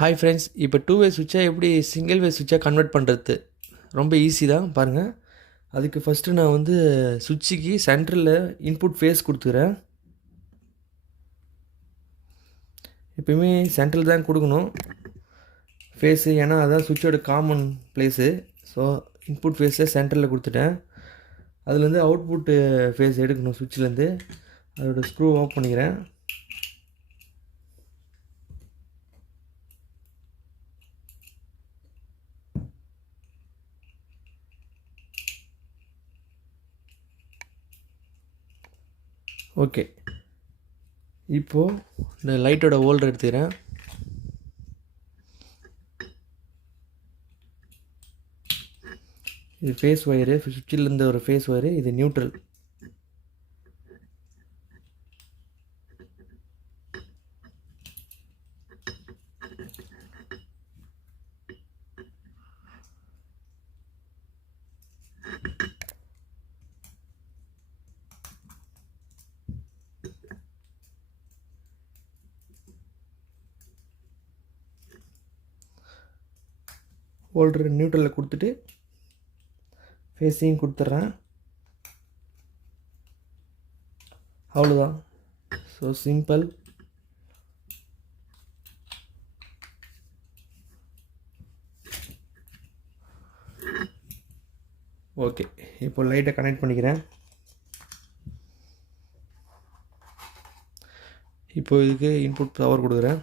Hi friends, இப்போ two way சுவிட்சை எப்படி சிங்கிள் வே சுவிட்சாக கன்வெர்ட் பண்ணுறது ரொம்ப ஈஸி தான் பாருங்கள். அதுக்கு ஃபஸ்ட்டு நான் வந்து சுவிட்சுக்கு சென்டரில் இன்புட் ஃபேஸ் கொடுத்துக்கிறேன். எப்பயுமே சென்ட்ரல் தான் கொடுக்கணும் ஃபேஸு, ஏன்னா அதுதான் சுவிட்சோட காமன் ப்ளேஸு. ஸோ இன்புட் ஃபேஸை சென்டரில் கொடுத்துட்டேன். அதுலேருந்து அவுட்புட்டு ஃபேஸ் எடுக்கணும். சுவிட்சிலேருந்து அதோடய ஸ்க்ரூ ஆஃப் பண்ணிக்கிறேன். ஓகே, இப்போது இந்த லைட்டோட ஹோல்டர் எடுத்துக்கிறேன். இது ஃபேஸ் ஒயரு, சுவிட்சிலேருந்து ஒரு ஃபேஸ் ஒயரு, இது நியூட்ரல். ஹோல்டர் நியூட்ரலில் கொடுத்துட்டு ஃபேஸையும் கொடுத்துட்றேன். அவ்வளோதான். So simple. ஓகே, இப்போ லைட்டை கனெக்ட் பண்ணிக்கிறேன். இப்போ இதுக்கு இன்புட் பவர் கொடுக்குறேன்.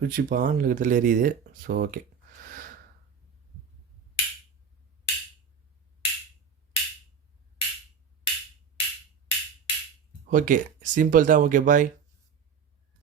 சுவிட்ச் இப்போ ஆனில் இருக்கிறதுல எரியுது. ஸோ ஓகே, ஓகே சிம்பிள் தான். ஓகே, பாய்.